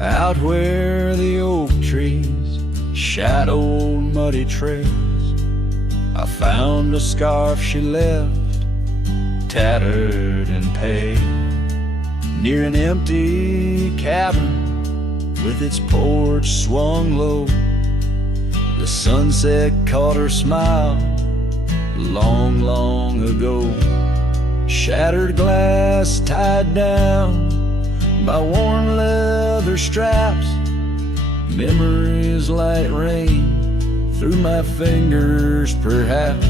Out where the oak trees shadowed muddy trails, I found a scarf she left, tattered and pale, near an empty cabin with its porch swung low. The sunset caught her smile long, long ago. Shattered glass tied down by worn leather straps, memories like rain through my fingers perhaps.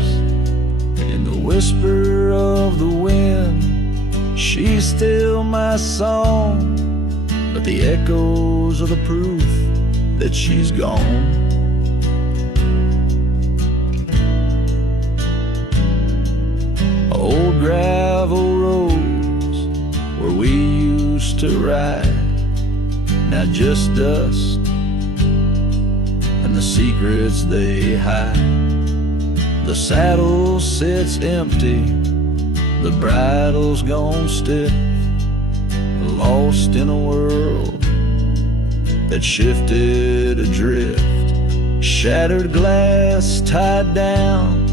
In the whisper of the wind, she's still my song, but the echoes are the proof that she's gone. Old gravel roads where we used to ride, now just dust and the secrets they hide. The saddle sits empty, the bridle's gone stiff, lost in a world that shifted adrift. Shattered glass tied down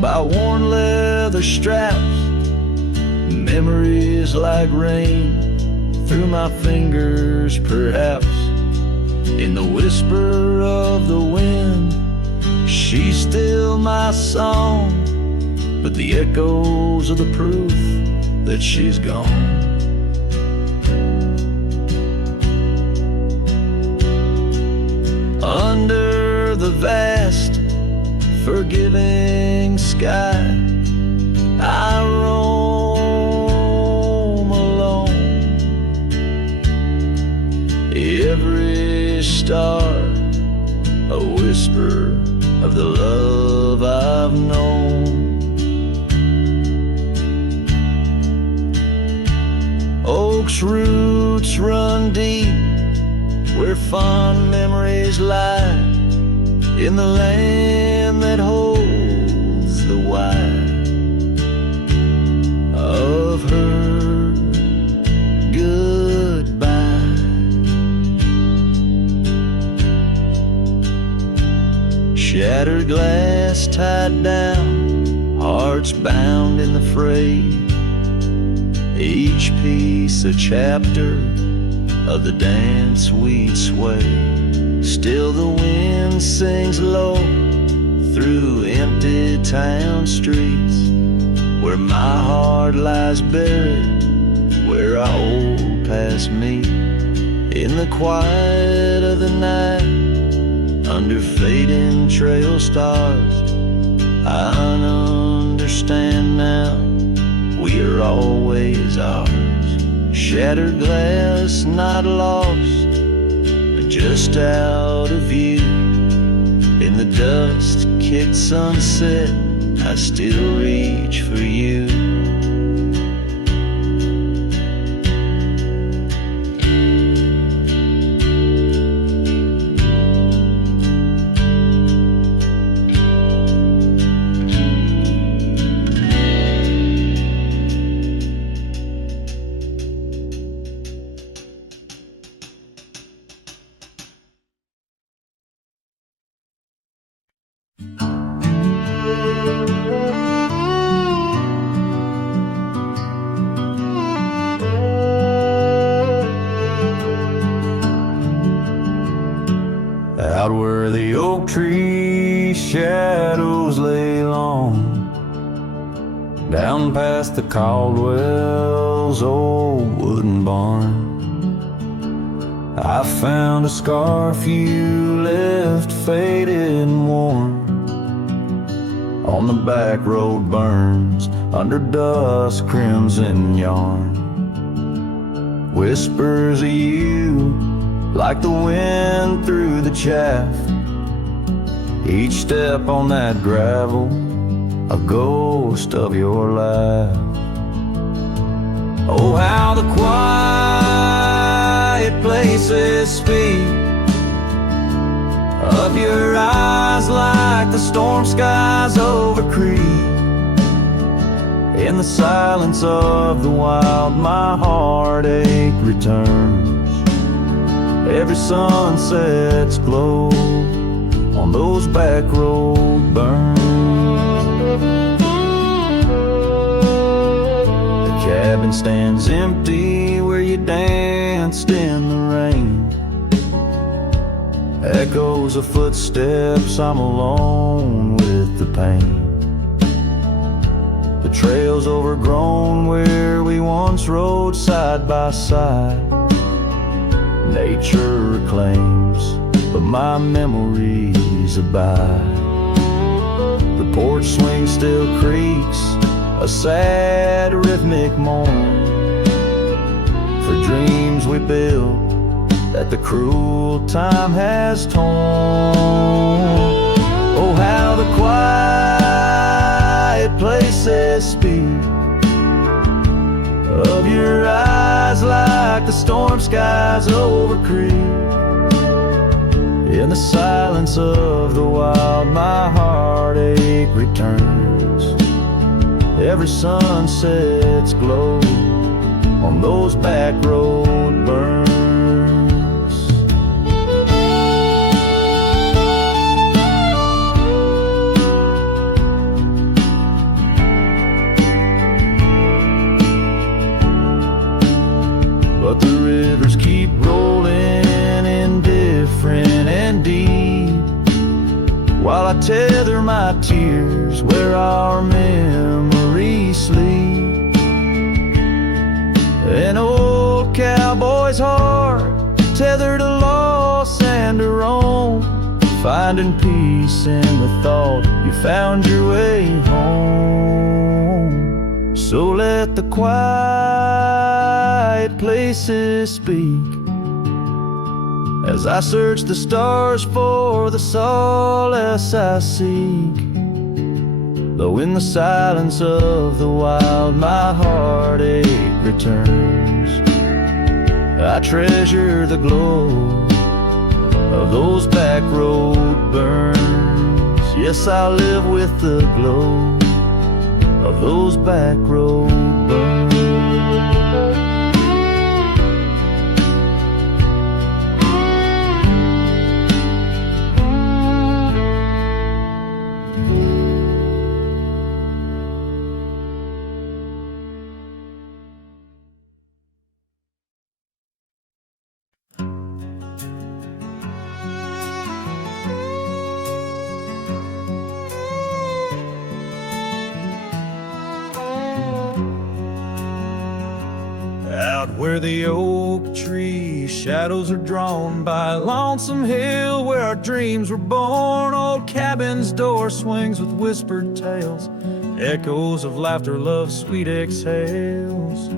by worn leather straps, memories like rain through my fingers perhaps. In the whisper of the wind, she's still my song, but the echoes are the proof that she's gone. Under the vast forgiving sky, I roam alone. Every star a whisper of the love I've known. Oak's roots run deep where fond memories lie, in the land that holds the why of her goodbye. Shattered glass tied down, hearts bound in the fray, each piece a chapter of the dance we'd sway. Still the wind sings low through empty town streets, where my heart lies buried, where our old past meet. In the quiet of the night, under fading trail stars, I understand now, we are always ours. Shattered glass not lost, just out of view. In the dust-kicked sunset, I still reach for you. Out where the oak tree shadows lay long, down past the Caldwell's old wooden barn, I found a scarf you left faded and worn. On the back road burns under dust crimson yarn, whispers of you like the wind through the chaff. Each step on that gravel, a ghost of your laugh. Oh, how the quiet places speak of your eyes like the storm skies over creek. In the silence of the wild, my heartache returns. Every sunset's glow on those back road burns. The cabin stands empty where you danced in the rain. Echoes of footsteps, I'm alone with the pain. The trail's overgrown where we once rode side by side. Nature reclaims, but my memories abide. The porch swing still creaks, a sad rhythmic mourn for dreams we built that the cruel time has torn. Oh, how the quiet places speak of your eyes like the storm skies over creek. In the silence of the wild, my heartache returns. Every sunset's glow on those back road burns. But the rivers keep rolling, indifferent and deep, while I tether my tears where our memories sleep. An old cowboy's heart, tethered to loss and to roam, finding peace in the thought you found your way home. So let the quiet places speak as I search the stars for the solace I seek. Though in the silence of the wild my heartache returns, I treasure the glow of those back road burns. Yes, I live with the glow of those back road burns. Out where the oak tree shadows are drawn by a lonesome hill where our dreams were born, old cabin's door swings with whispered tales, echoes of laughter, love's sweet exhales.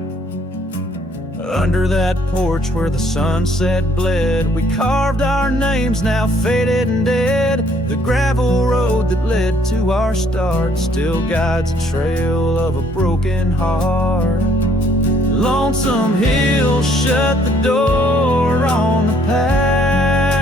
Under that porch where the sunset bled, we carved our names, now faded and dead. The gravel road that led to our start still guides a trail of a broken heart. Lonesome hills shut the door on the past.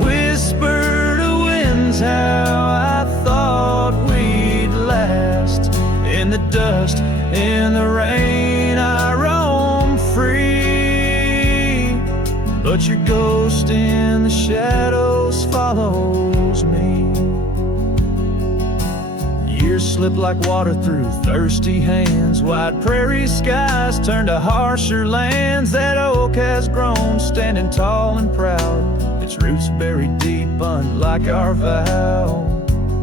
Whisper to winds how I thought we'd last. In the dust, in the rain, I roam free, but your ghost in the shadows follows me. Years slip like water through thirsty hands. Wide prairie skies turn to harsher lands. That oak has grown, standing tall and proud, its roots buried deep, unlike our vow.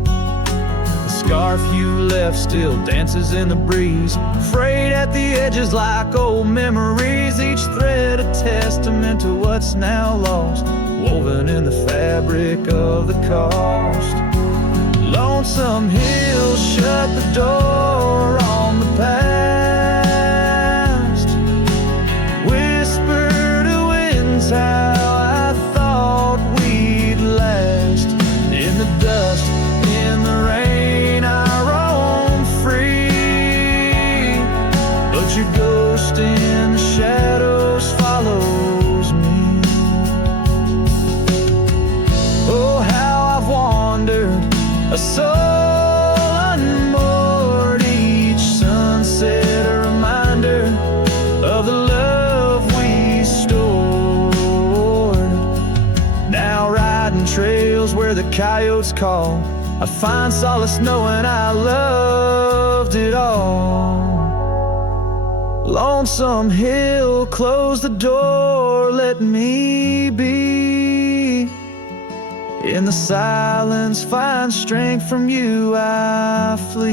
The scarf you left still dances in the breeze, frayed at the edges like old memories. Each thread a testament to what's now lost, woven in the fabric of the cost. Lonesome hills shut the door on the past. Whisper to winds how I thought we'd last. In the dust, in the rain, I roam free, but your ghost in the shadows follows me. Oh, how I've wandered, a soul unmoored each where the coyotes call. I find solace knowing I loved it all. Lonesome hill, close the door, let me be. In the silence, find strength from you, I flee.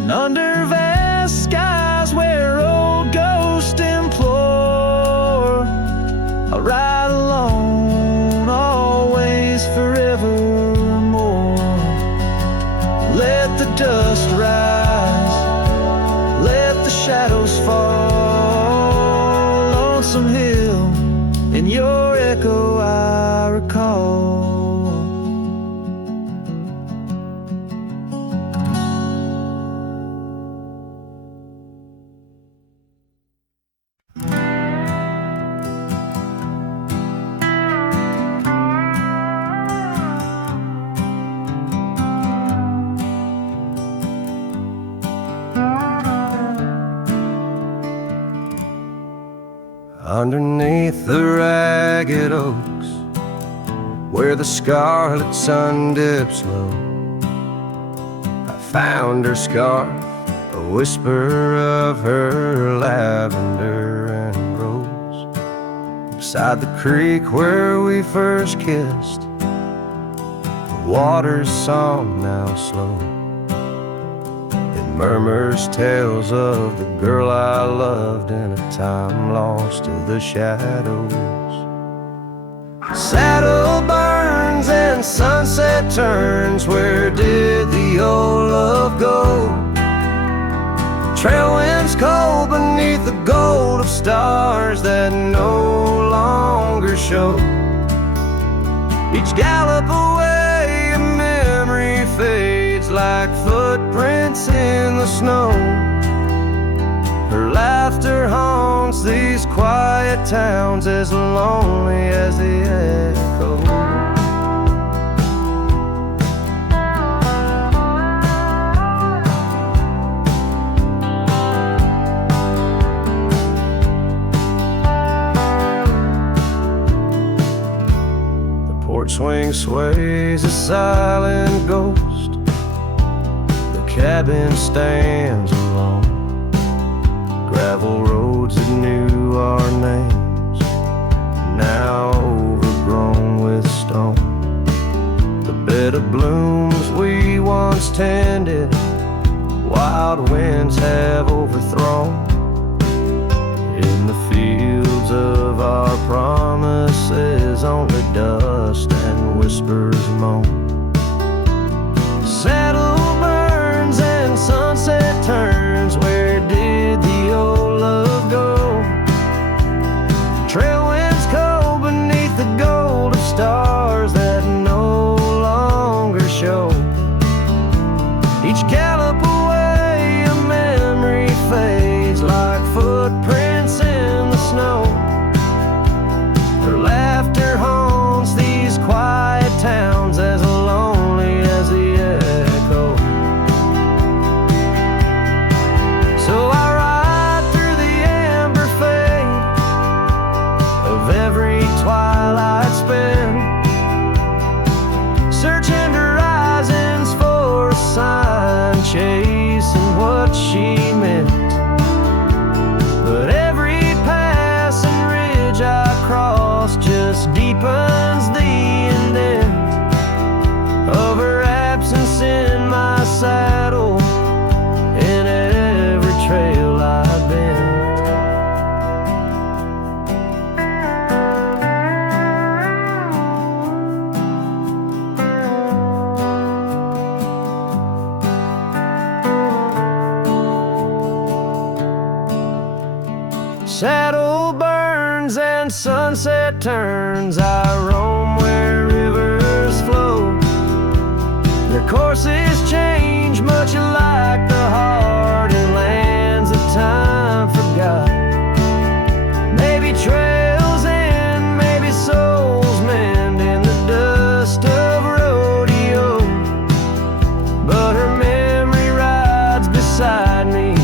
And under vast skies where old ghosts implore, I'll ride alone, always, forevermore. Let the dust rise, let the shadows fall. Lonesome hill, in your echo I recall. Underneath the ragged oaks, where the scarlet sun dips low, I found her scarf, a whisper of her lavender and rose. Beside the creek where we first kissed, the water's song now slow. It murmurs tales of the girl I loved in a time lost to the shadows. Saddle burns and sunset turns, where did the old love go? Trail winds cold beneath the gold of stars that no longer show. Each gallop away a memory fades like footprints in the snow. Her laughter haunts these quiet towns, as lonely as the echo. The porch swing sways a silent ghost. The cabin stands alone. Gravel roads that knew our names, now overgrown with stone. The bed of blooms we once tended, wild winds have overthrown. In the fields of our promises, only dust and whispers moan. Saddle burns and sunset turns, where did the old love go? Trail winds cold beneath the gold of stars that no longer show. Each gallop away a memory fades like footprints in the snow. Her laughter haunts these quiet towns, as lonely as the echo. So I ride through the amber fade of every twilight spent, searching horizons for a sign, chasing what she meant. But every pass and ridge I cross just deepens the indent of her absence in my saddle, in every trail I've been. Saddle burns and sunset turns, I roam where rivers flow. Their courses change, much like the heart in lands that time forgot. Maybe trails end, maybe souls mend in the dust of rodeo. But her memory rides beside me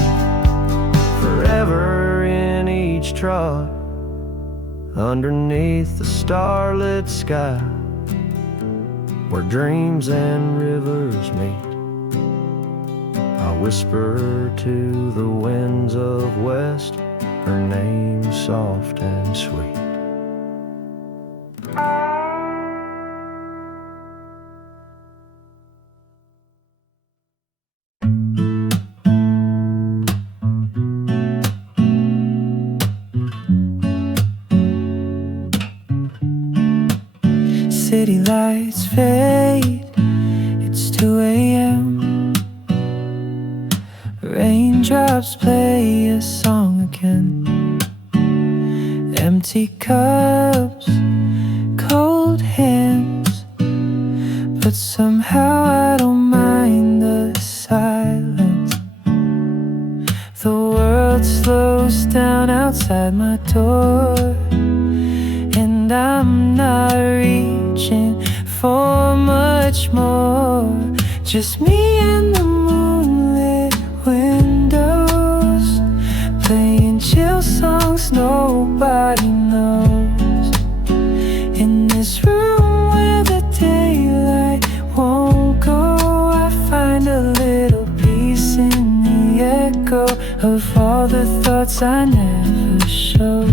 forever in each trot. Underneath the starlit sky, where dreams and rivers meet. I whisper to the winds of west, her name soft and sweet. City lights fade, it's 2 a.m. Raindrops play a song again. Empty cups, cold hands, but somehow I don't mind the silence. The world slows down outside my door, and I'm not reaching for much more. Just me and the moonlit windows, playing chill songs nobody knows. In this room where the daylight won't go, I find a little peace in the echo of all the thoughts I never show.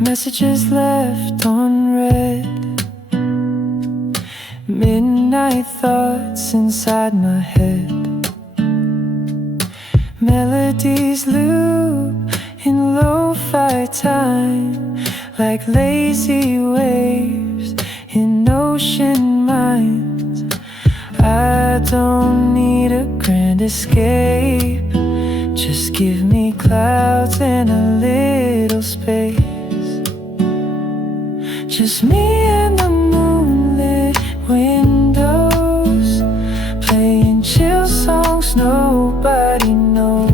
Messages left unread, midnight thoughts inside my head. Melodies loop in lo-fi time, like lazy waves in ocean minds. I don't need a grand escape, just give me clouds and a little space. Just me and the moonlit windows, playing chill songs nobody knows.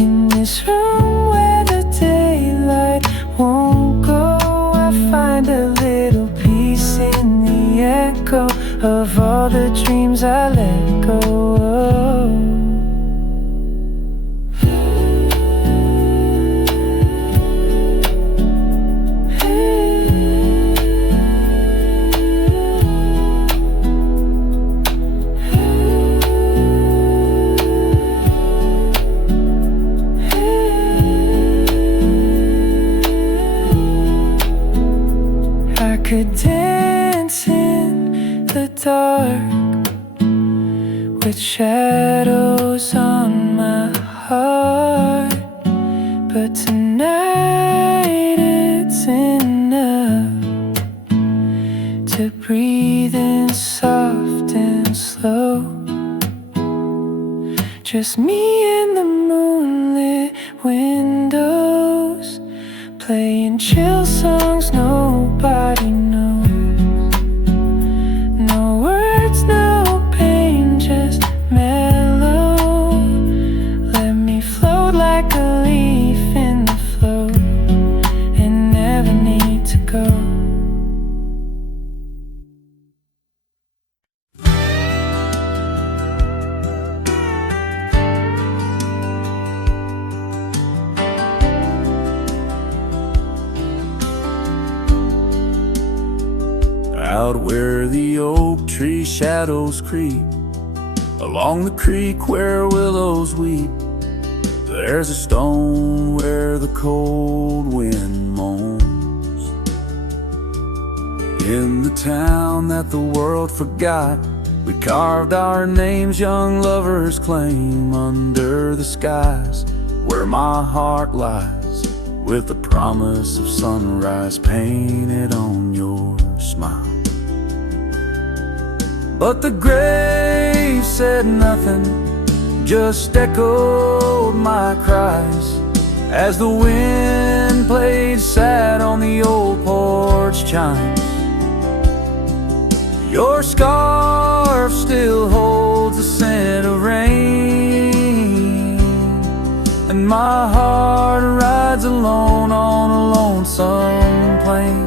In this room where the daylight won't go, I find a little peace in the echo of all the dreams I let go of. Could dance in the dark with shadows on my heart, but tonight it's enough to breathe in soft and slow. Just me and the moonlit windows, playing chill songs nobody knows. No words, no pain, just mellow. Let me float like a leaf in the flow and never need to go. Out where the oak tree shadows creep, along the creek where willows weep, there's a stone where the cold wind moans. In the town that the world forgot, we carved our names, young lovers claim, under the skies where my heart lies, with the promise of sunrise painted on your smile. But the grave said nothing, just echoed my cries, as the wind played sad on the old porch chimes. Your scarf still holds the scent of rain, and my heart rides alone on a lonesome plain.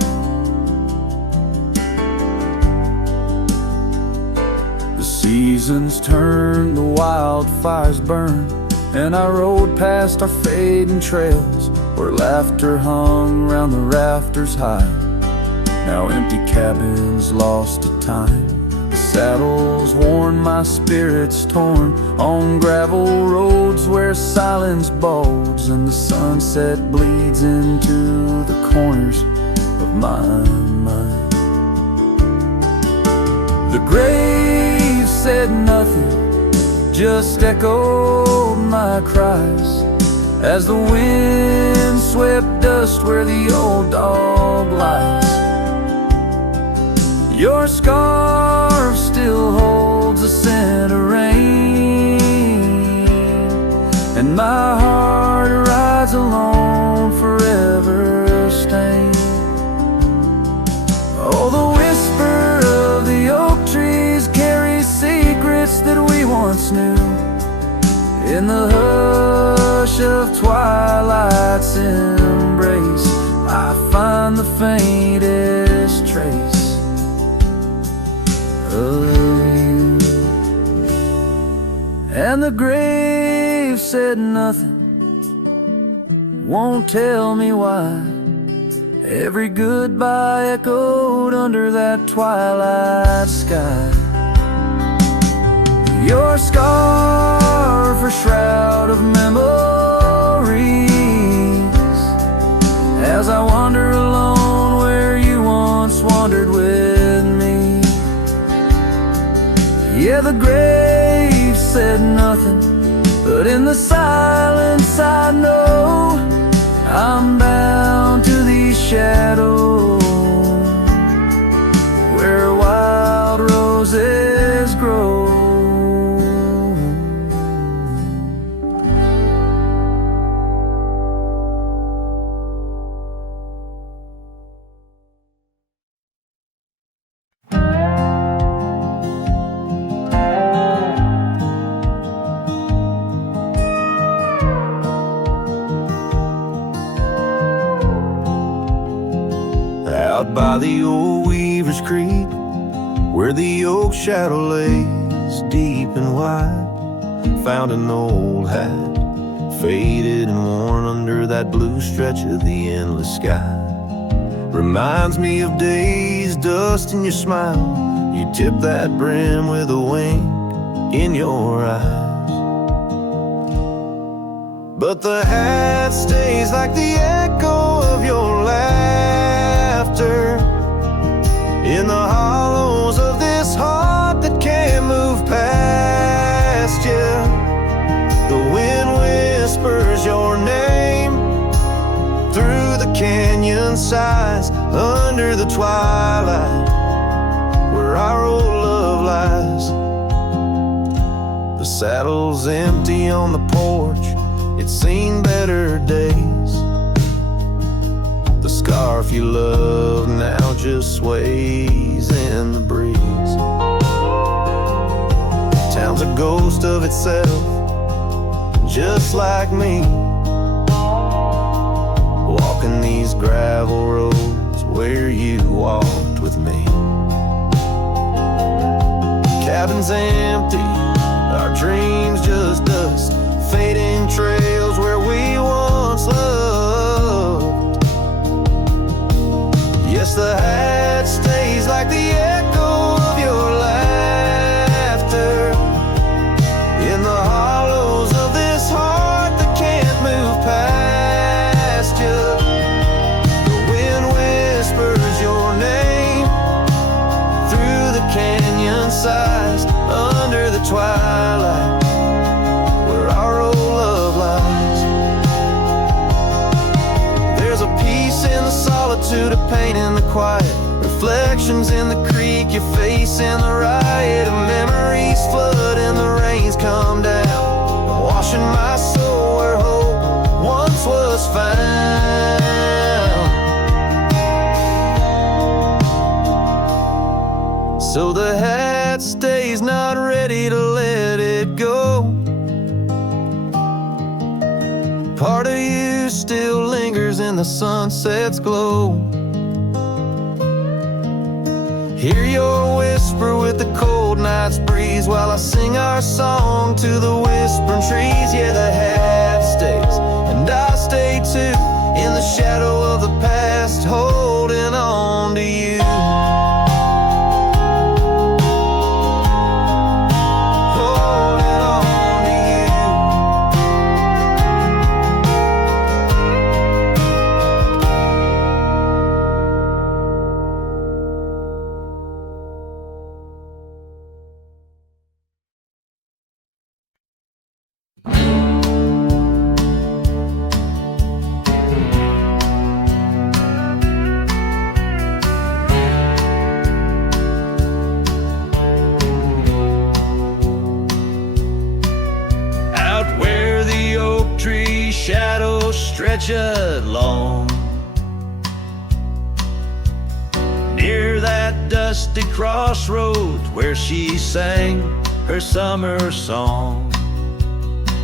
Seasons turn, the wildfires burn, and I rode past our fading trails where laughter hung round the rafters high. Now empty cabins lost to time, the saddles worn, my spirits torn, on gravel roads where silence bulges and the sunset bleeds into the corners of my mind. The grave said nothing, just echoed my cries as the wind swept dust where the old dog lies. Your scarf still holds a scent of rain, and my heart rides alone, forever stained. Oh, the whisper of the oak trees carries secrets that we once knew. In the hush of twilight's embrace, I find the faintest trace of you. And the grave said nothing, won't tell me why. Every goodbye echoed under that twilight sky. Your scarf, a shroud of memories, as I wander alone where you once wandered with me. Yeah, the grave said nothing, but in the silence I know I'm bound to these shadows where wild roses grow. Out by the old Weaver's Creek, where the oak shadow lays deep and wide, found an old hat, faded and worn under that blue stretch of the endless sky. Reminds me of days, dust in your smile, you tip that brim with a wink in your eyes. But the hat stays like the echo of your laughter in the hollows of this heart that can't move past you. The wind whispers your name through the canyon sides, under the twilight where our old love lies. The saddle's empty on the porch, it's seen better days. The scarf you love now just sways in the breeze. Town's a ghost of itself, just like me, walking these gravel roads where you walked with me. Cabin's empty, our dreams just dust, fading trails where we once loved. Yes, the hat stays like the echo of your laughter in the hollows of this heart that can't move past you. The wind whispers your name through the canyon sides, under the twilight where our old love lies. There's a peace in the solitude, a pain in the quiet, reflections in the creek, your face in the riot of memories flood and the rains come down, washing my soul where hope once was found. So the hat stays, not ready to let it go. Part of you still lingers in the sunset's glow. Hear your whisper with the cold night's breeze while I sing our song to the whispering trees. Yeah, the hat stays, and I stay too, in the shadow of the past, holding on to you. shadow stretched long near that dusty crossroads where she sang her summer song.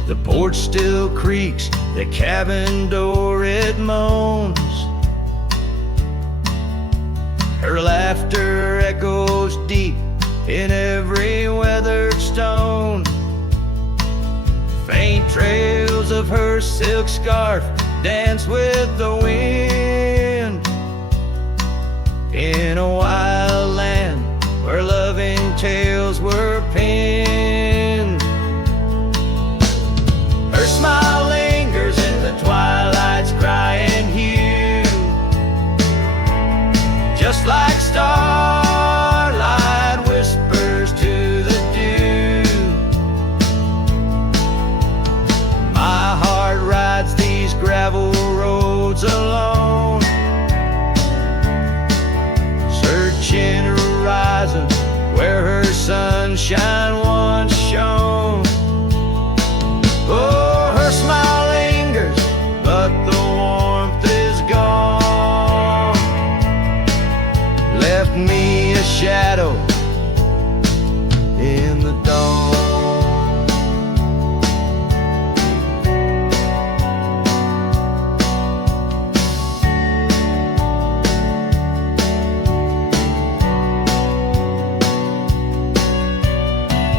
The porch still creaks, the cabin door it moans. Her laughter echoes deep in every weathered stone. Faint trails of her silk scarf dance with the wind in a wild land where loving tales were penned. Her smile lingers in the twilight's crying hue, just like starlight whispers to the dew. My heart rides these gravel roads alone, searching horizons where her sunshine once shone. Oh, her smile lingers, but the warmth is gone. Left me a shadow in the dawn.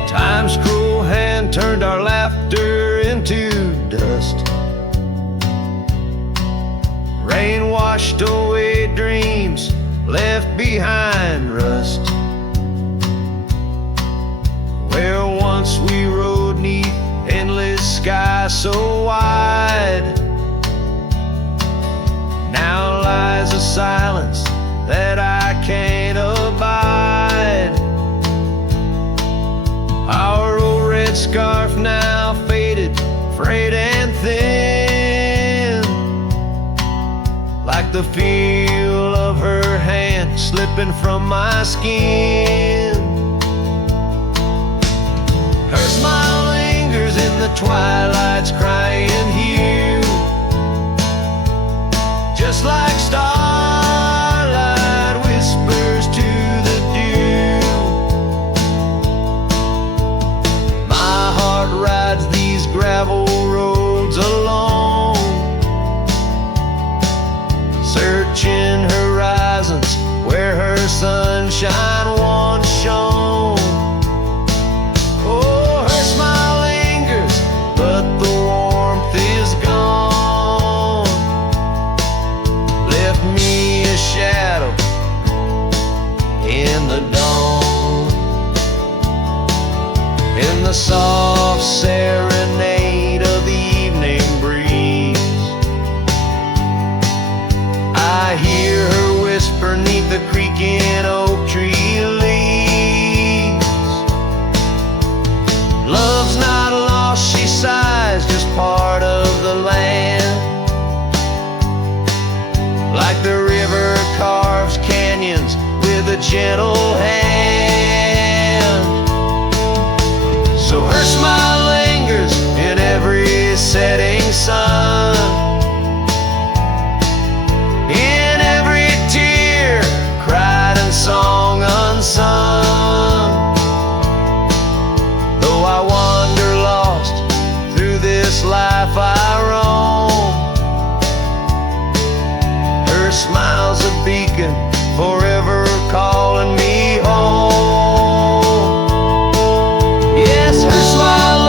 Time's cruel hand turned our laughter into dust. Rain washed away dreams, left behind rust. Where once we rode 'neath endless sky so wide, now lies a silence that I can't abide. Our old red scarf now faded, frayed and thin, like the feel of her hand slipping from my skin. Her smile lingers in the twilight's crying hue, just like starlight whispers to the dew. My heart rides these gravel roads alone, searching horizons where her sunshine once shone. Oh, her smile lingers, but the warmth is gone. Left me a shadow in the dawn. In the soft serenade of the evening breeze, I hear her whisper 'neath the creaking oak tree leaves. Love's not lost, she sighs, just part of the land. Like the river carves canyons with a gentle hand. So her smile lingers in every setting sun, in every tear cried and song unsung. Though I wander lost through this life I roam, her smile's a beacon forever calling me home. Yes, her smile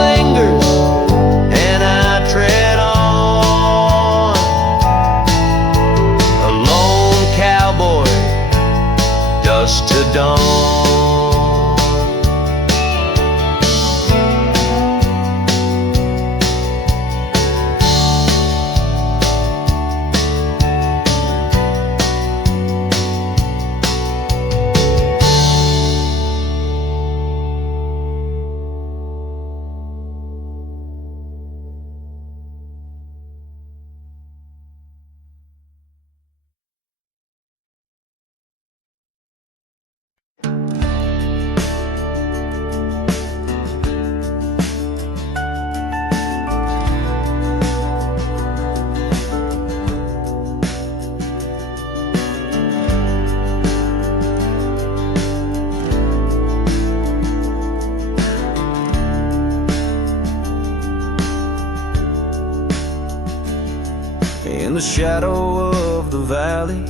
in the shadow of the valley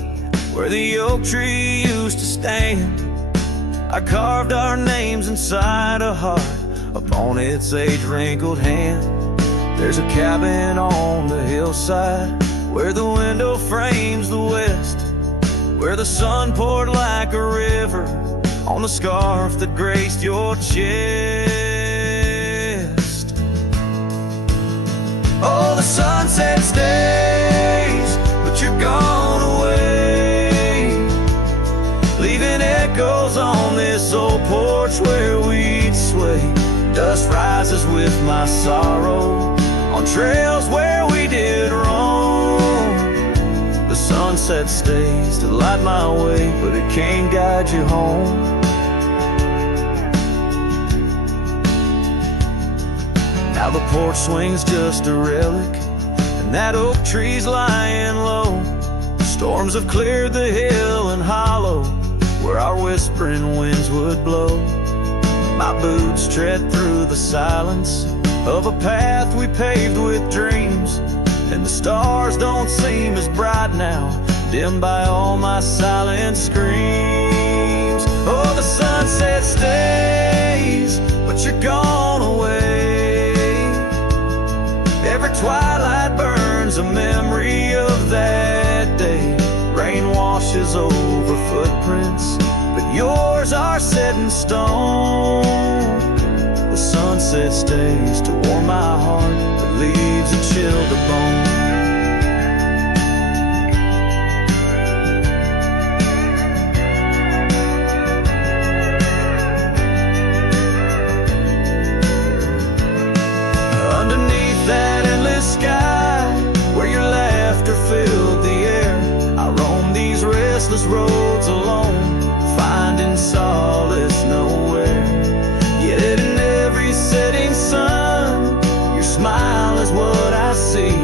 where the oak tree used to stand. I carved our names inside a heart upon its age-wrinkled hand. There's a cabin on the hillside where the window frames the west, where the sun poured like a river on the scarf that graced your chest. Oh, the sunset stays, but you're gone away, leaving echoes on this old porch where we'd sway. Dust rises with my sorrow on trails where we did wrong. The sunset stays to light my way, but it can't guide you home. Now the porch swing's just a relic, and that oak tree's lying low. Storms have cleared the hill and hollow where our whispering winds would blow. My boots tread through the silence of a path we paved with dreams, and the stars don't seem as bright now, dimmed by all my silent screams. Oh, the sunset stays, but you're gone away. Every twilight burns a memory of that day. Rain washes over footprints, but yours are set in stone. The sunset stays to warm my heart, but leaves a chill to bone. Underneath that endless sky, where your laughter filled the air, I roam these restless roads alone, finding solace nowhere. Yet in every setting sun, your smile is what I see.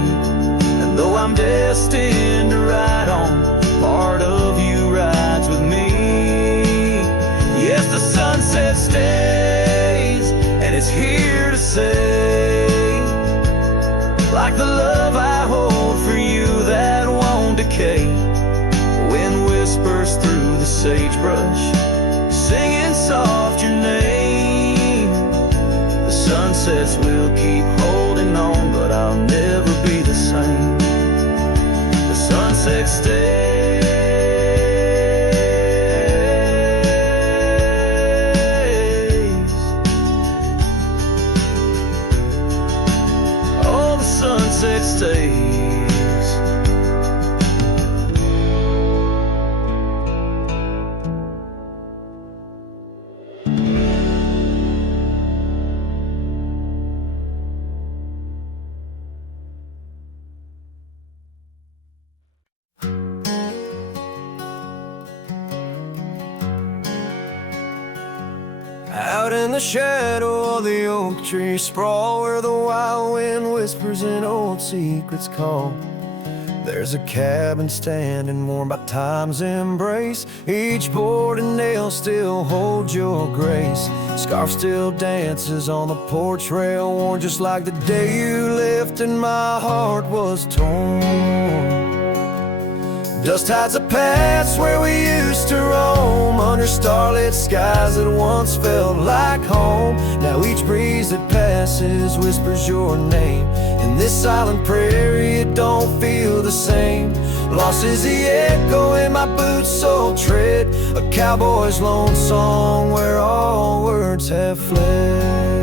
And though I'm destined to ride on, part of you rides with me. Yes, the sunset stays, and it's here to say, like the love I hold for you that won't decay. Wind whispers through the sagebrush, singing soft your name. The sunsets will keep holding on, but I'll never be the same. The sunset stays. Oh, the sunset stays. Out in the shadow of the oak tree sprawl, where the wild wind whispers and old secrets call, there's a cabin standing warm by time's embrace. Each board and nail still holds your grace. Scarf still dances on the porch rail, worn just like the day you left and my heart was torn. Dust hides the past where we used to roam, under starlit skies that once felt like home. Now each breeze that passes whispers your name. In this silent prairie it don't feel the same. Lost is the echo in my boots' sole tread, a cowboy's lone song where all words have fled.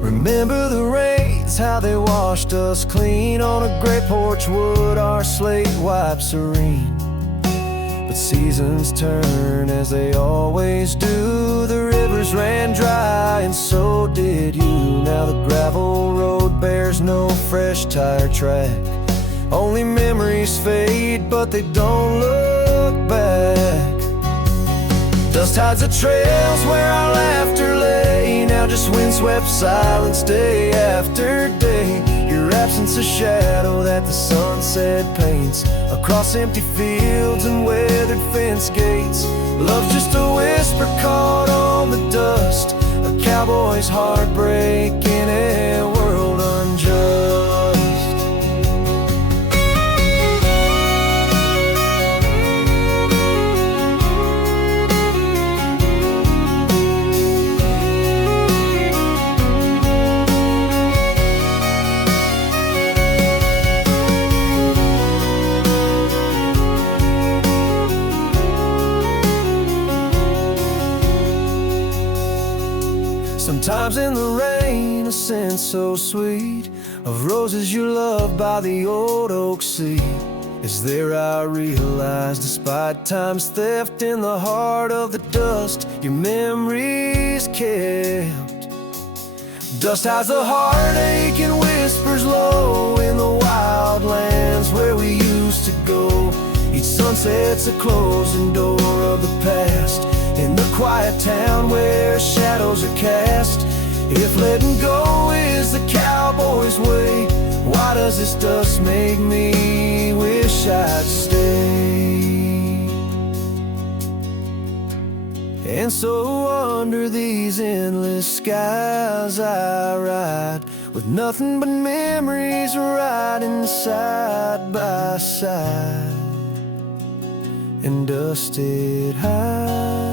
Remember the rains, how they washed us clean on a gray porch wood, our slate white serene. But seasons turn as they always do. The rivers ran dry and so did you. Now the gravel road bears no fresh tire track. Only memories fade, but they don't look back. Dust hides the trails where our laughter lay. Now just windswept silence day after day. Your absence a shadow that the sunset paints across empty fields and weathered fence gates. Love's just a whisper caught on the dust, a cowboy's heartbreak in a world unjust. Sometimes in the rain, a scent so sweet of roses you love by the old oak seat is there. I realize, despite time's theft in the heart of the dust, your memories kept. Dust hides the heartache and whispers low in the wild lands where we used to go. Each sunset's a closing door of the past in the quiet town where shadows are cast. If letting go is the cowboy's way, why does this dust make me wish I'd stay? And so under these endless skies I ride, with nothing but memories riding side by side, and dusted hides.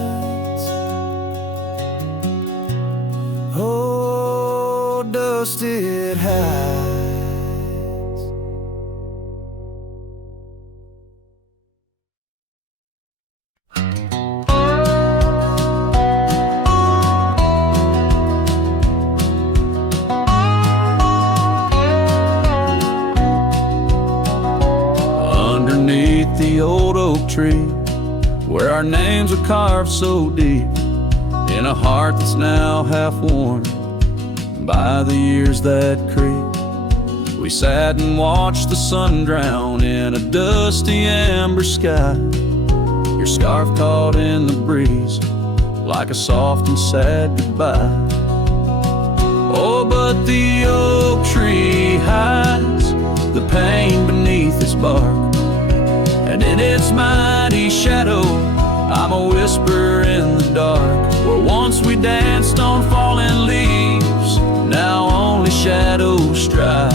Oh, dusted hides. Underneath the old oak tree, where our names are carved so deep in a heart that's now half worn by the years that creep, we sat and watched the sun drown in a dusty amber sky. Your scarf caught in the breeze like a soft and sad goodbye. Oh, but the oak tree hides the pain beneath its bark, and in its mighty shadow I'm a whisper in the dark. Where once we danced on falling leaves, now only shadows stride,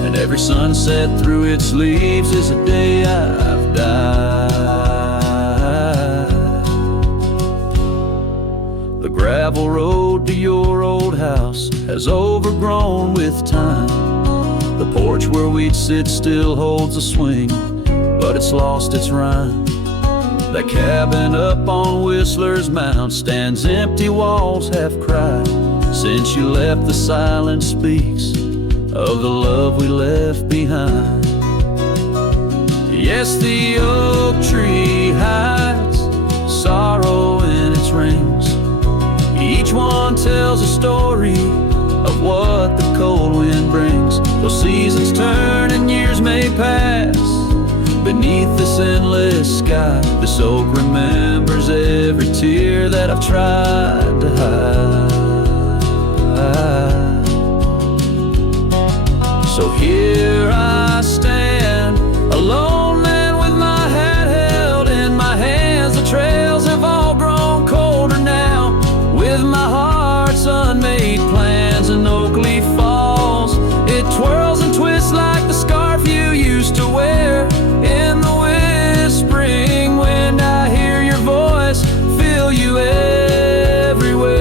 and every sunset through its leaves is a day I've died. The gravel road to your old house has overgrown with time. The porch where we'd sit still holds a swing, but it's lost its rhyme. That cabin up on Whistler's Mound stands empty, walls half cried. Since you left, the silence speaks of the love we left behind. Yes, the oak tree hides sorrow in its rings. Each one tells a story of what the cold wind brings. Though seasons turn and years may pass beneath this endless sky, this oak remembers every tear that I've tried to hide. So here I stand, a lone man with my hat held in my hands. The trails have all grown colder now, with my heart's unmade plans. And oak leaf falls, it twirls and twists like the scarf you used to wear. In the whispering wind I hear your voice, feel you everywhere.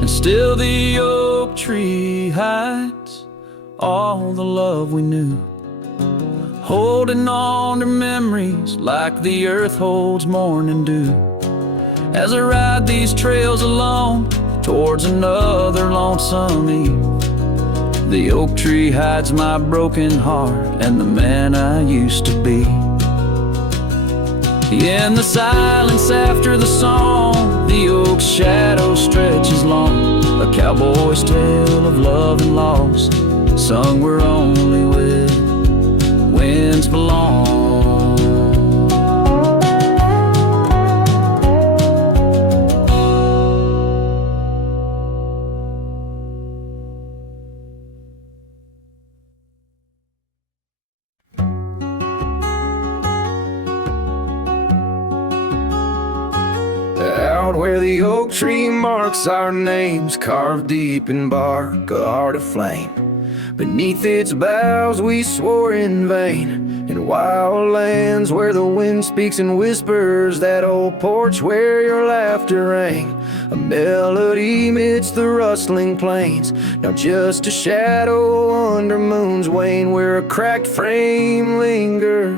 And still the oak tree hides all the love we knew, holding on to memories like the earth holds morning dew. As I ride these trails alone towards another lonesome eve, the oak tree hides my broken heart and the man I used to be. In the silence after the song, the oak's shadow stretches long, a cowboy's tale of love and loss, sung where only winds belong. where the oak tree marks our names, carved deep in bark, a heart of flame. Beneath its boughs we swore in vain, in wild lands where the wind speaks and whispers, that old porch where your laughter rang, a melody midst the rustling plains. Now just a shadow under moon's wane, where a cracked frame lingers.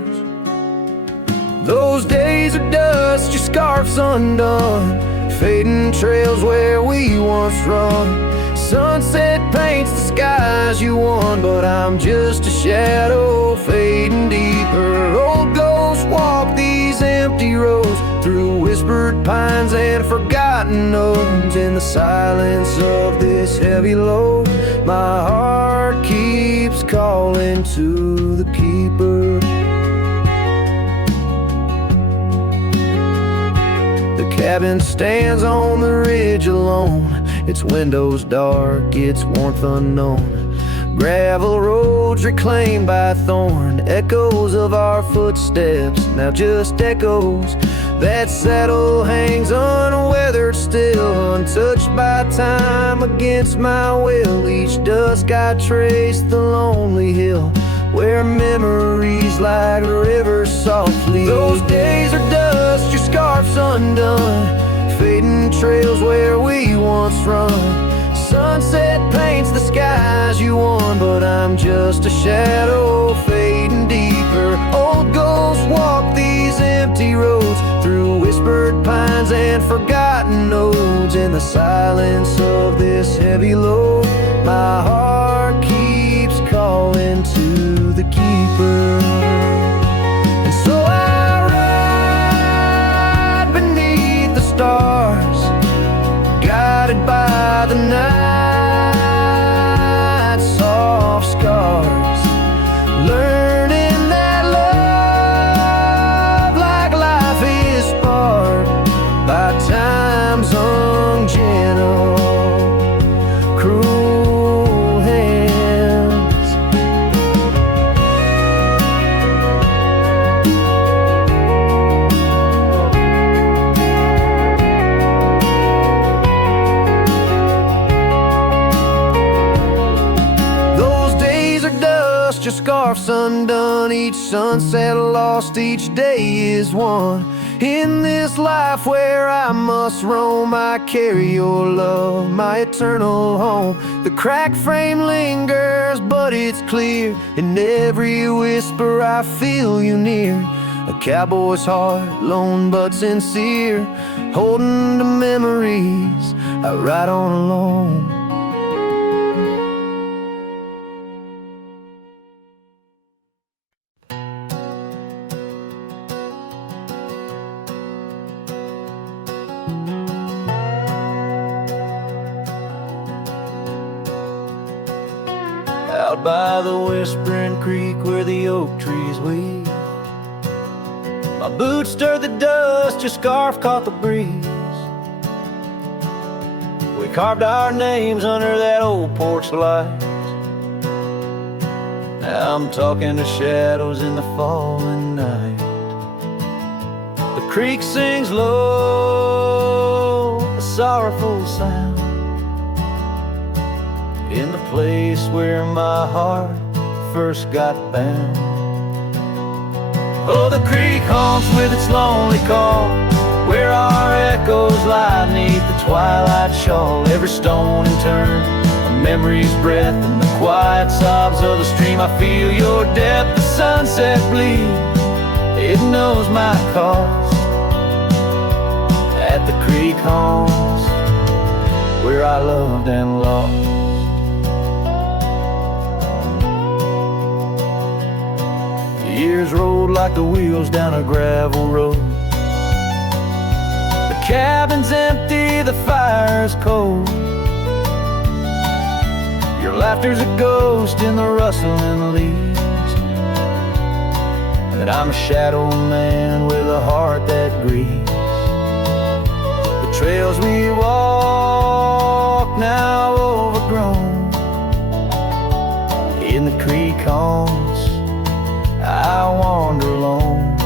Those days of dust, your scarf's undone, fading trails where we once run. Sunset paints the skies you won, but I'm just a shadow fading deeper. Old ghosts walk these empty roads, through whispered pines and forgotten notes. In the silence of this heavy load, my heart keeps calling to the keeper. The cabin stands on the ridge alone, its windows dark, its warmth unknown. Gravel roads reclaimed by thorn, echoes of our footsteps, now just echoes. That saddle hangs unweathered still, untouched by time against my will. Each dusk I trace the lonely hill, where memories like rivers softly. Those days are dust, your scarf's undone, fading trails where we once run. Sunset paints the skies you won, but I'm just a shadow fading deeper. Old ghosts walk these empty roads, through whispered pines and forgotten notes. In the silence of this heavy load, my heart keeps calling to the keeper. And so I ride beneath the stars, guided by the night's soft scars, learning that love, like life, is sparred by time's ungentle, cruel hands. Those days are dust, your scarf's undone, each sunset lost, each day is one. In this life where I must roam, I carry your love, my eternal home. The cracked frame lingers, but it's clear, in every whisper I feel you near. A cowboy's heart, lone but sincere, holding to memories I ride on alone. Out by the whispering creek where the oak trees weep, my boots stirred the dust, your scarf caught the breeze. We carved our names under that old porch light. Now I'm talking to shadows in the falling night. The creek sings low, a sorrowful sound, in the place where my heart first got bound. Oh, the creek haunts with its lonely call, where our echoes lie neath the twilight shawl. Every stone and turn, a memory's breath, and the quiet sobs of the stream. I feel your depth, the sunset bleed, it knows my cost. At the creek haunts, where I loved and lost. Years rolled like the wheels down a gravel road. The cabin's empty, the fire's cold. Your laughter's a ghost in the rustling leaves, and I'm a shadow man with a heart that grieves. The trails we walk now overgrown, in the creek haunts I wander alone.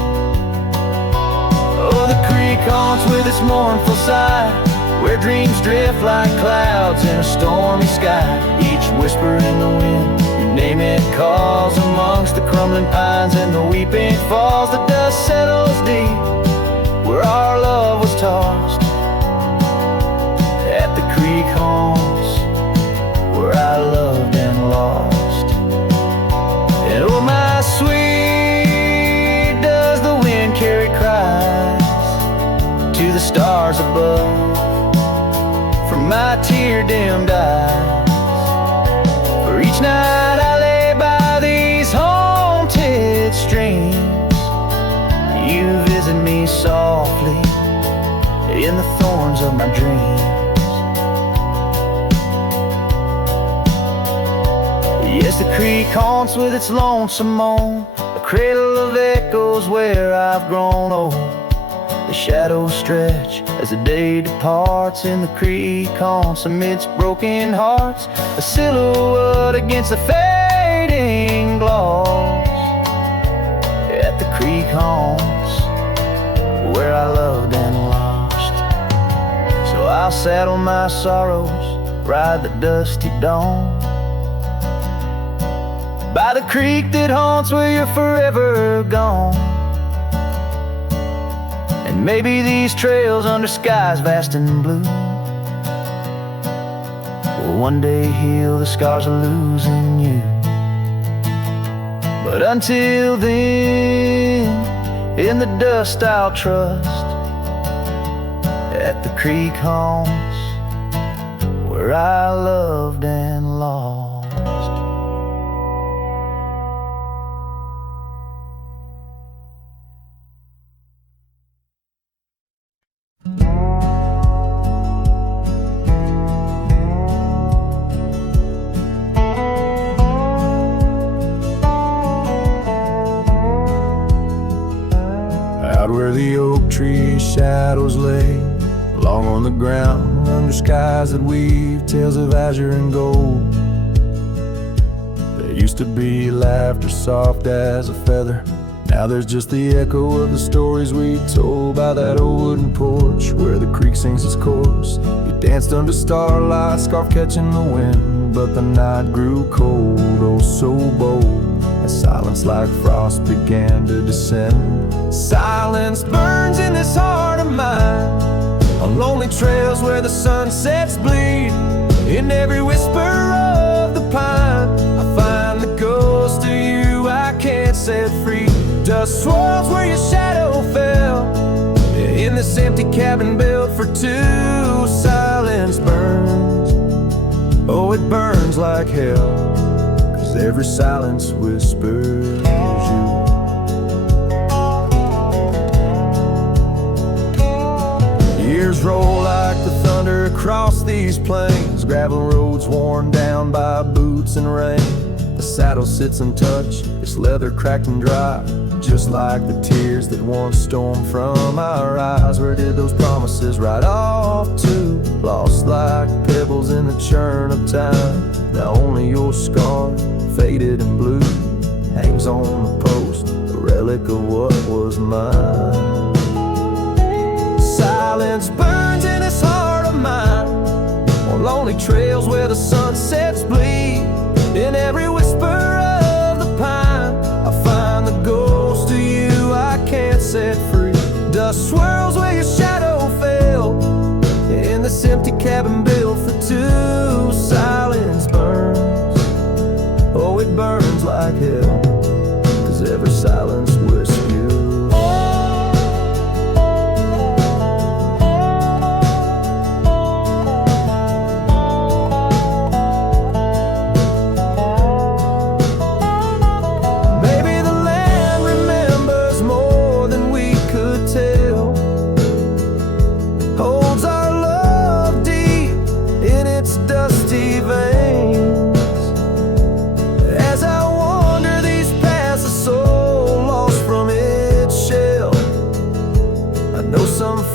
Oh, the creek haunts with its this mournful sigh, where dreams drift like clouds in a stormy sky. Each whisper in the wind, you name it, calls amongst the crumbling pines and the weeping falls. The dust settles deep where our love was tossed, at the creek haunts where I loved and lost. And oh my sweet, does the wind carry cries to the stars above from my tear-dimmed eyes? For each night I lay by these haunted streams, you visit me softly in the thorns of my dreams. Yes, the creek haunts with its lonesome moan, a cradle of echoes where I've grown old. The shadows stretch as the day departs in the creek haunts amidst broken hearts, a silhouette against the fading gloss, at the creek haunts where I loved and lost. So I'll saddle my sorrows, ride the dusty dawn, by the creek that haunts where you're forever gone. And maybe these trails under skies vast and blue will one day heal the scars of losing you. But until then, in the dust I'll trust, at the creek haunts where I loved and lost. Out where the oak tree shadows lay, long on the ground, under skies that weave tales of azure and gold. There used to be laughter soft as a feather, now there's just the echo of the stories we told by that old wooden porch where the creek sings its chorus. You danced under starlight, scarf catching the wind, but the night grew cold, oh so bold, as silence like frost began to descend. Silence burns in this heart of mine, on lonely trails where the sunsets bleed. In every whisper of the pine, I find the ghost of you I can't set free. Dust swirls where your shadow fell, in this empty cabin built for two. Silence burns, oh it burns like hell, 'cause every silence whispers you. Years roll like the thunder across these plains, gravel roads worn down by boots and rain. The saddle sits untouched, its leather cracked and dry, just like the tears that once stormed from our eyes. Where did those promises ride off to? Lost like pebbles in the churn of time. Now only your scar, faded and blue, hangs on the post, a relic of what was mine. Silence burns in this heart of mine, on lonely trails where the sunsets bleed. In every whisper of the pine, I find the ghost of you I can't set free. Dust swirls where your shadow fell, in this empty cabin built for two. Silence burns, oh it burns like hell, 'cause every silence whispers you.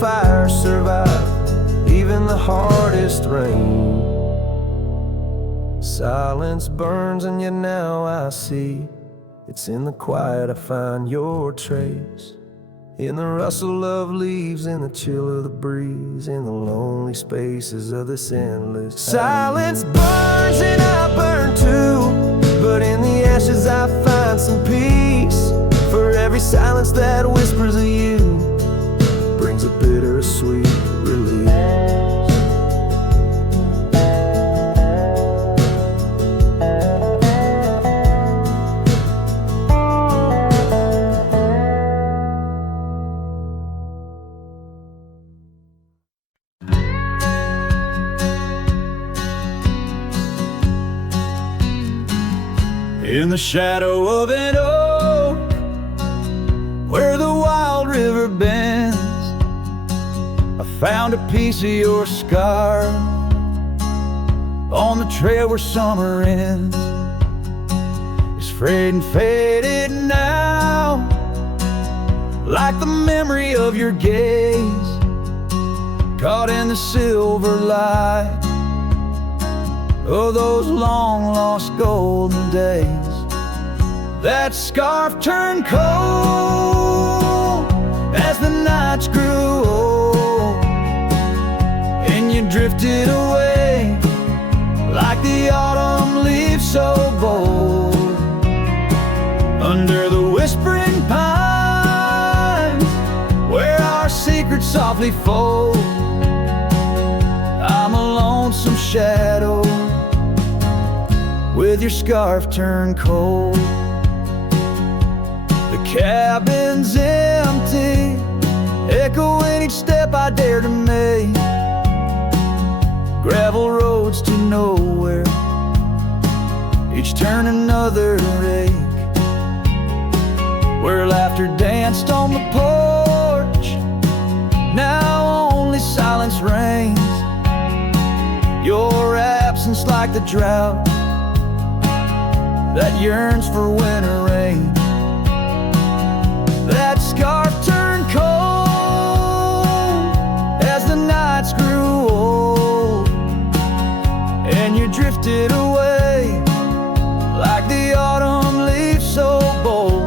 Fire survive even the hardest rain. Silence burns and yet now I see, it's in the quiet I find your trace. In the rustle of leaves, in the chill of the breeze, in the lonely spaces of this endless silence burns and I burn too, but in the ashes I find some peace. For every silence that whispers of you brings a bittersweet release. In the shadow of an oak, where the wild river bends, I found a piece of your scar on the trail where summer ends. It's frayed and faded now, like the memory of your gaze, caught in the silver light of those long lost golden days. That scarf turned cold as the nights grew old, and you drifted away like the autumn leaves so bold. Under the whispering pines, where our secrets softly fold, I'm a lonesome shadow with your scarf turned cold. The cabin's empty, echoing each step I dare to make. Gravel roads to nowhere, each turn another ache. Where laughter danced on the porch, now only silence reigns. Your absence like the drought that yearns for winter rain. That scarf turned cold as the nights grew old, and you drifted away like the autumn leaves so bold.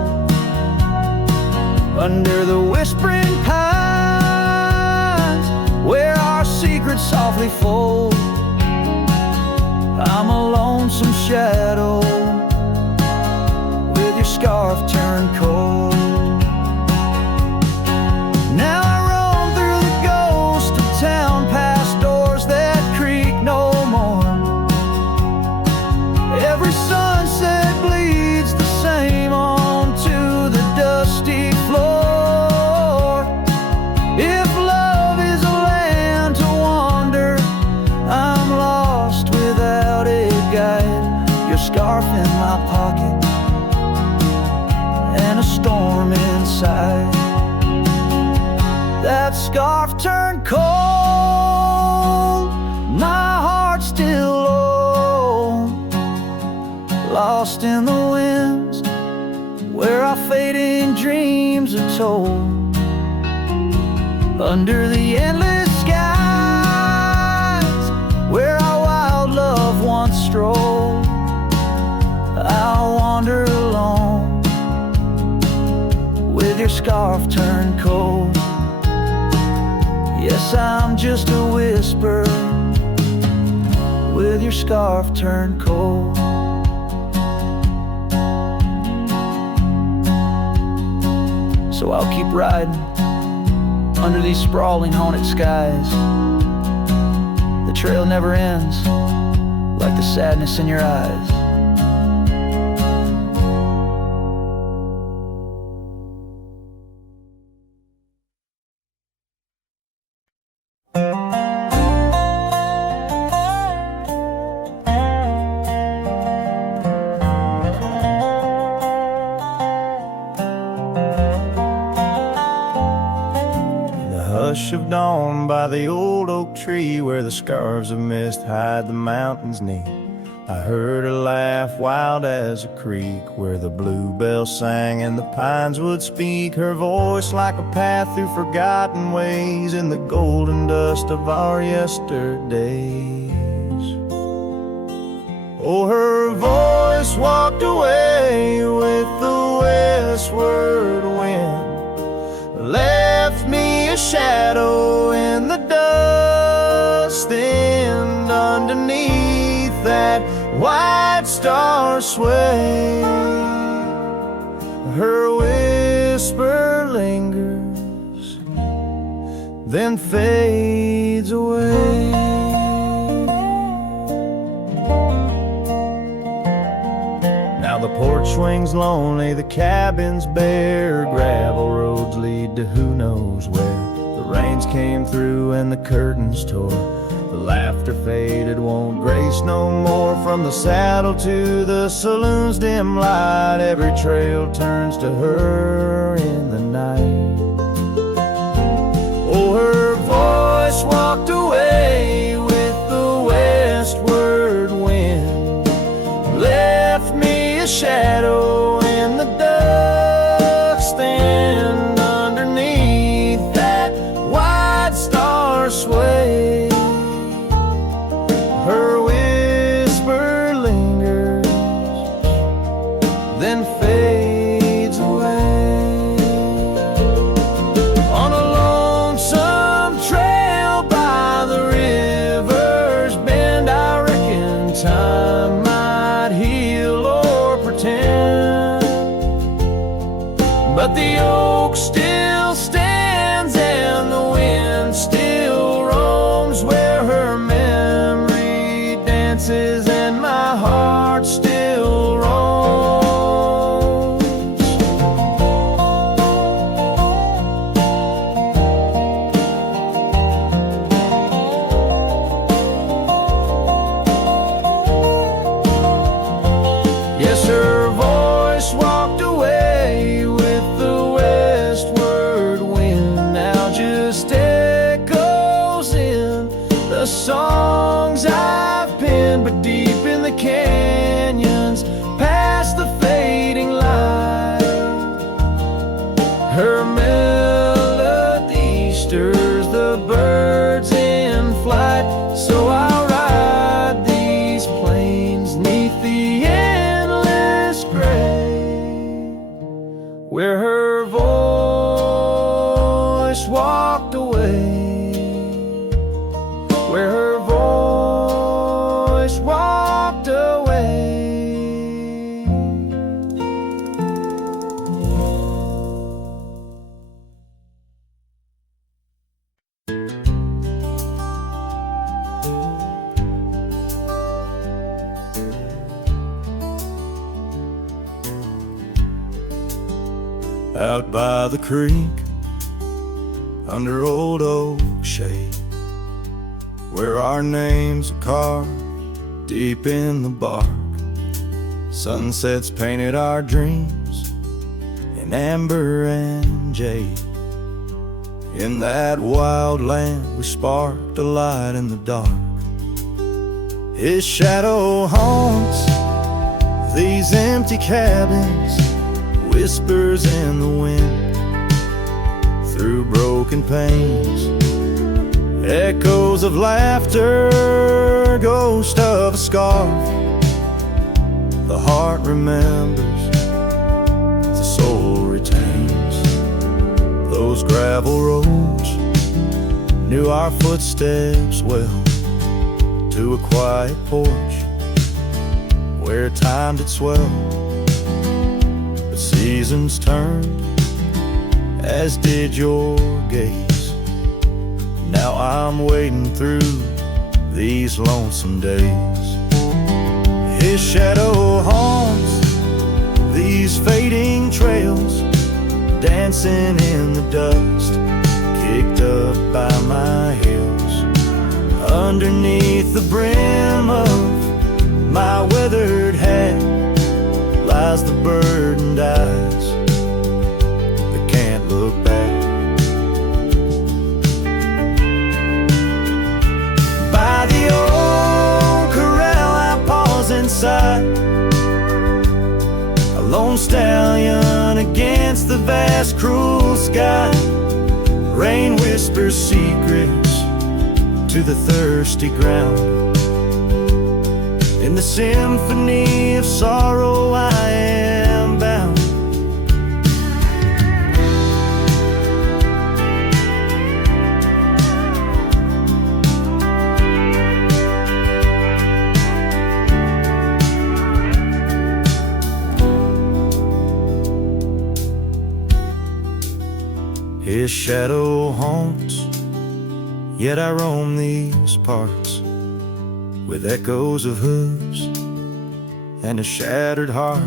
Under the whispering pines, where our secrets softly fold, I'm a lonesome shadow with your scarf turned cold. Now I roam through the ghost of town, past doors that creak no more. Every sunset bleeds the same onto the dusty floor. If love is a land to wander, I'm lost without a guide. Your scarf in my pocket and a storm inside. That scarf turned cold, my heart still low, lost in the winds where our fading dreams are told. Under the endless skies where our wild love once strolled, I'll wander alone with your scarf turned cold. Yes, I'm just a whisper with your scarf turned cold. So I'll keep riding under these sprawling haunted skies. The trail never ends, like the sadness in your eyes. Hush of dawn by the old oak tree, where the scarves of mist hide the mountains neath, I heard her laugh wild as a creek, where the bluebell sang and the pines would speak. Her voice like a path through forgotten ways, in the golden dust of our yesterdays. Oh, her voice walked away with the westward wind, shadow in the dust, and underneath that white star sway, her whisper lingers, then fades away. Now the porch swings lonely, the cabin's bare, gravel roads lead to who knows where. The rains came through and the curtains tore, the laughter faded, won't grace no more. From the saddle to the saloon's dim light, every trail turns to her in the night. Oh, her voice walked away with the westward wind, left me a shadow in the dust, and underneath that white star sway, her whisper lingers, then fades away. On a lonesome trail by the river's bend, I reckon time might heal or pretend, but the oak still stands and the wind still roams where her memory dances and my heart still roams. Yes, her voice walked away with the westward wind, now just echoes in the songs I've penned. But deep in the canyons, past the fading light, her melody stirs the birds in flight. So I'll ride these plains neath the endless gray, where her voice walked away, where her voice walked away. Out by the creek, under old oak shade, where our names are carved deep in the bark, sunsets painted our dreams in amber and jade. In that wild land we sparked a light in the dark. His shadow haunts these empty cabins, whispers in the wind, through broken panes, echoes of laughter, ghost of a scarf. The heart remembers, the soul retains. Those gravel roads knew our footsteps well, to a quiet porch where time did swell. But seasons turned, as did your gaze. Now I'm wading through these lonesome days. His shadow haunts these fading trails, dancing in the dust, kicked up by my heels. Underneath the brim of my weathered hat lies the burdened eyes that can't look back. By the old corral I pause inside, a lone stallion against the vast cruel sky. Rain whispers secrets to the thirsty ground. In the symphony of sorrow I am bound. His shadow haunts, yet I roam these parts with echoes of hooves and a shattered heart,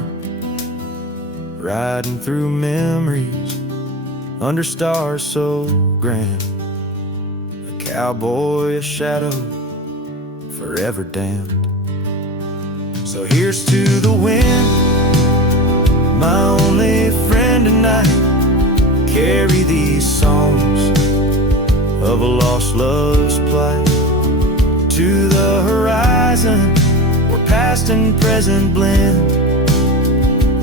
riding through memories under stars so grand. A cowboy, a shadow, forever damned. So here's to the wind, my only friend tonight. Carry these songs of a lost love's plight to the horizon where past and present blend.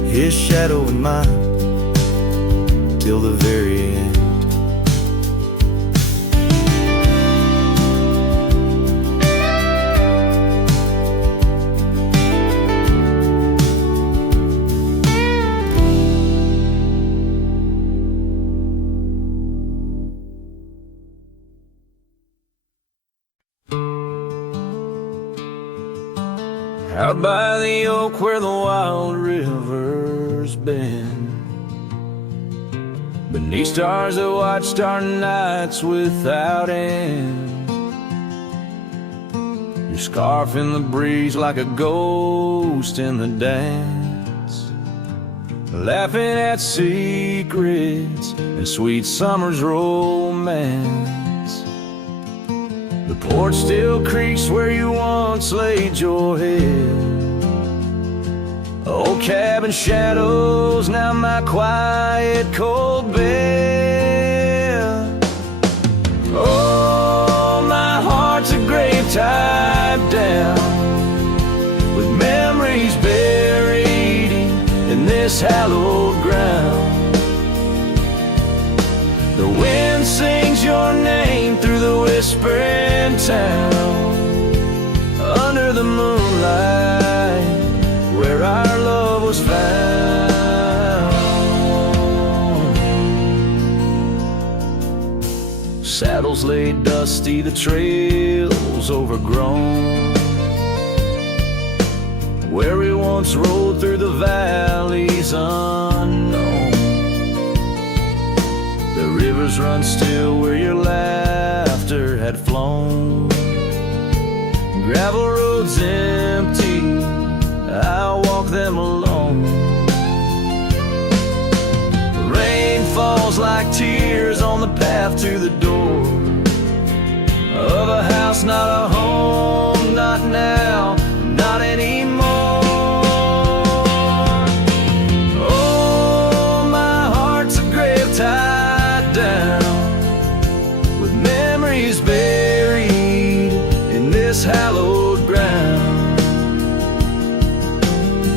His shadow and mine till the very end. Out by the oak where the wild river's been, beneath stars that watched our nights without end. Your scarf in the breeze like a ghost in the dance, laughing at secrets and sweet summer's romance. The porch still creaks where you once laid your head. Old cabin shadows, now my quiet cold bed. Oh, my heart's a grave tied down, with memories buried in this hallowed ground. The wind sings your name through the whispering town, under the moonlight where our love was found. Saddles laid dusty, the trails overgrown, where we once rode through the valleys unknown. The rivers run still where your laughter had flown. Gravel roads empty, I'll walk them alone. Rain falls like tears on the path to the door of a house, not a home, not now, not anymore. Oh, my heart's a grave tied down, with memories buried in this hallowed ground.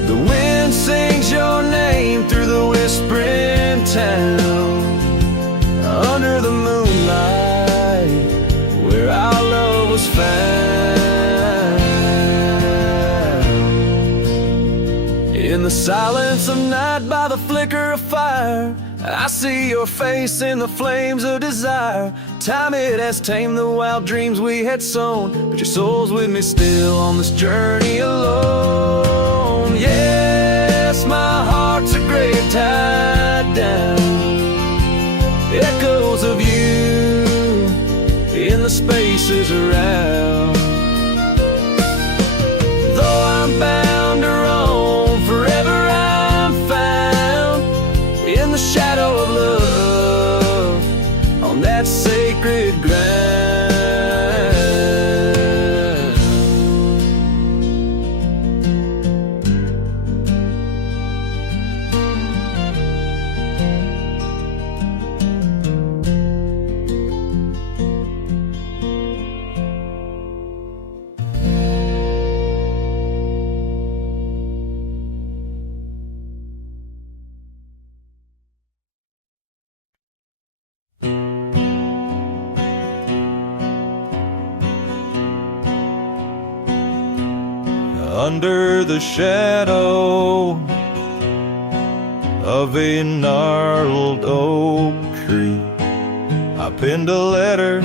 The wind sings your name through the whispering town, under the moonlight where our love was found. In the silence of night by the flicker of fire, I see your face in the flames of desire. Time it has tamed the wild dreams we had sown, but your soul's with me still on this journey alone. Yes, my heart's a grave tied down, echoes of you in the spaces around. Though I'm bound to roam, forever I'm found in the shadow of love on that sacred ground. Under the shadow of a gnarled oak tree, I penned a letter,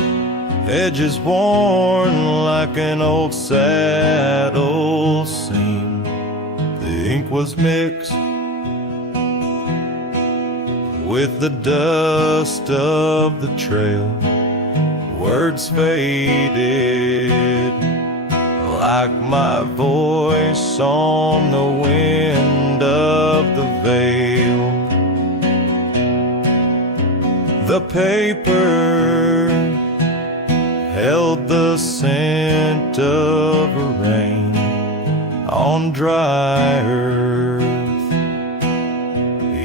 edges worn like an old saddle seam. The ink was mixed with the dust of the trail. Words faded like my voice on the wind of the veil. The paper held the scent of a rain on dry earth,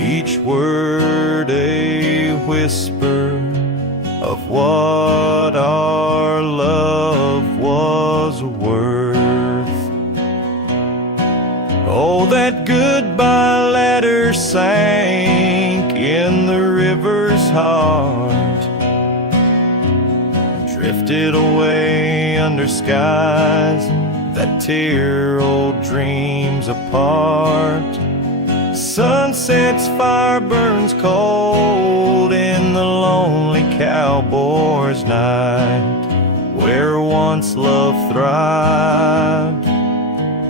each word a whisper of what our love was worth. Oh, that goodbye letter sank in the river's heart, drifted away under skies that tear old dreams apart. Sunset's fire burns cold in the lonely cowboy's night, where once love thrived,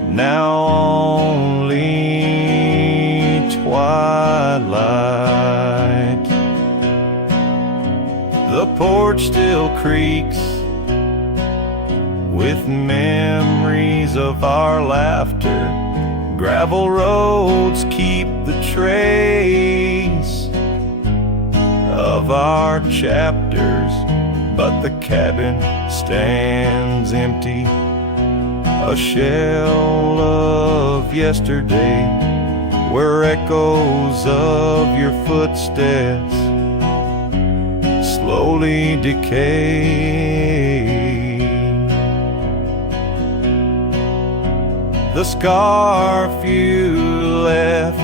now only twilight. The porch still creaks with memories of our laughter. Gravel roads keep the trace of our chapters, but the cabin stands empty, a shell of yesterday, where echoes of your footsteps slowly decay. The scarf you left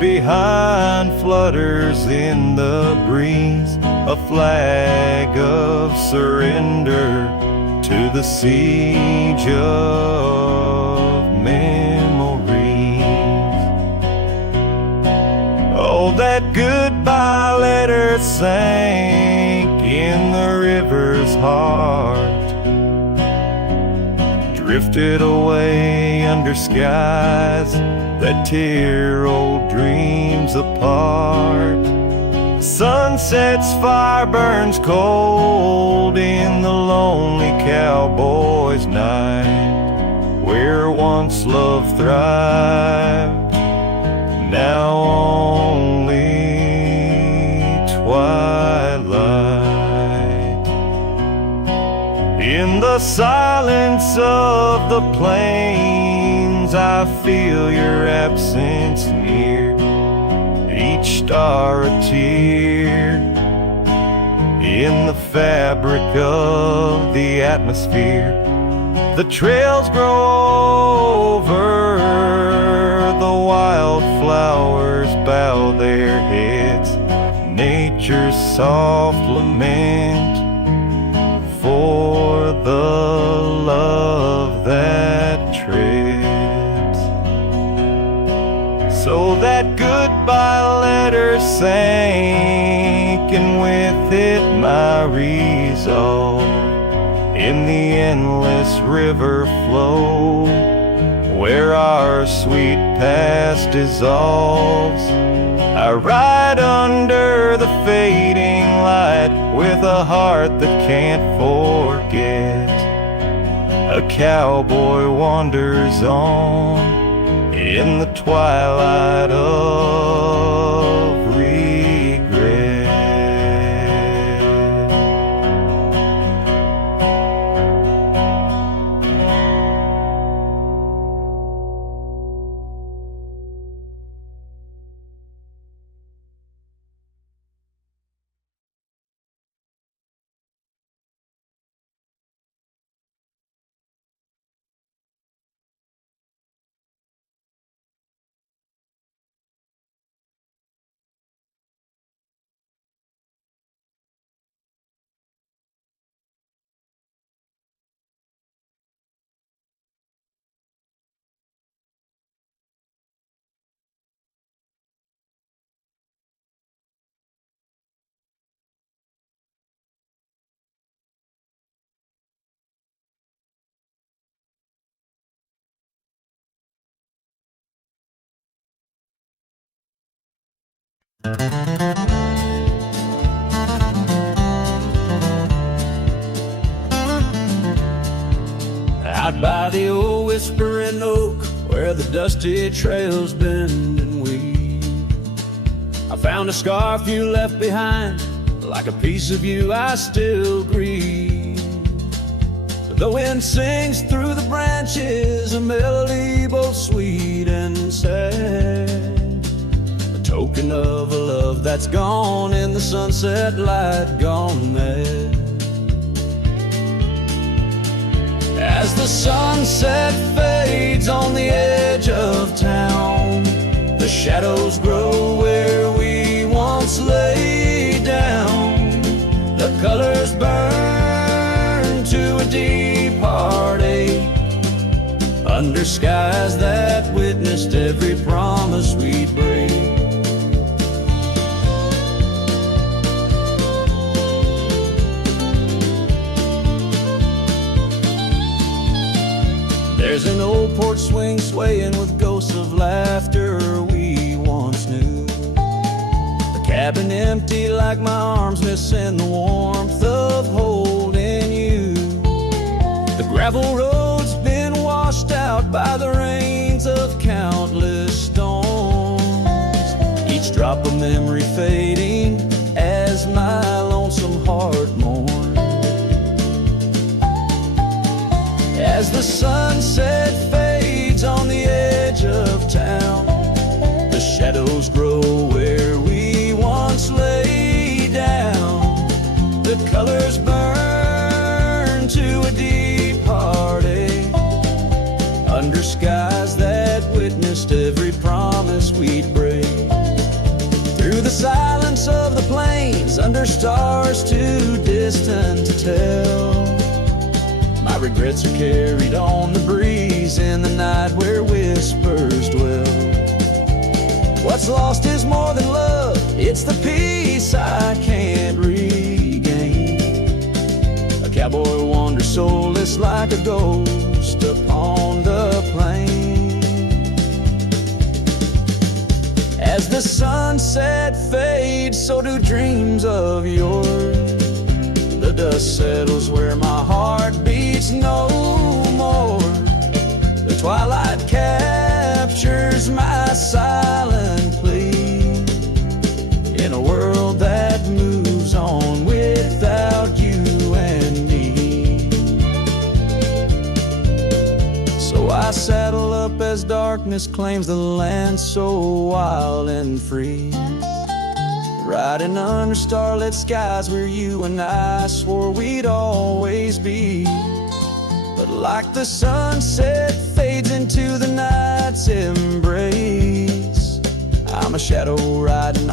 behind flutters in the breeze, a flag of surrender to the siege of memories. Oh, that goodbye letter sank in the river's heart, drifted away under skies that tear old dreams apart. Sunset's fire burns cold in the lonely cowboy's night, where once love thrived, now only twilight. In the silence of the plains, I feel your absence near, each star a tear in the fabric of the atmosphere. The trails grow over, the wildflowers bow their heads, nature's soft lament for the love that treads. So that goodbye letter sank, and with it my resolve, in the endless river flow, where our sweet past dissolves. I ride under the fading light with a heart that can't forget. A cowboy wanders on in the twilight of Out by the old whispering oak, where the dusty trails bend and weave, I found a scarf you left behind. Like a piece of you I still grieve. But the wind sings through the branches, a melody both sweet and sad, a token of a love that's gone in the sunset light, gone mad. As the sunset fades on the edge of town, the shadows grow where we once lay down. The colors burn to a deep heartache, under skies that witnessed every promise we'd break. There's an old porch swing swaying with ghosts of laughter we once knew. The cabin empty like my arms missing the warmth of holding you. The gravel road's been washed out by the rains of countless storms, each drop of memory fading as my lonesome heart mourns. As the sunset fades on the edge of town, the shadows grow where we once lay down. The colors burn to a deep heartache, under skies that witnessed every promise we'd break. Through the silence of the plains, under stars too distant to tell, my regrets are carried on the breeze in the night where whispers dwell. What's lost is more than love, it's the peace I can't regain. A cowboy wanders soulless like a ghost upon the plain. As the sunset fades, so do dreams of yours. The dust settles where my heart beats no more. The twilight captures my silent plea, in a world that moves on without you and me. So I saddle up as darkness claims the land so wild and free, riding under starlit skies where you and I swore we'd always be. But like the sunset fades into the night's embrace, I'm a shadow riding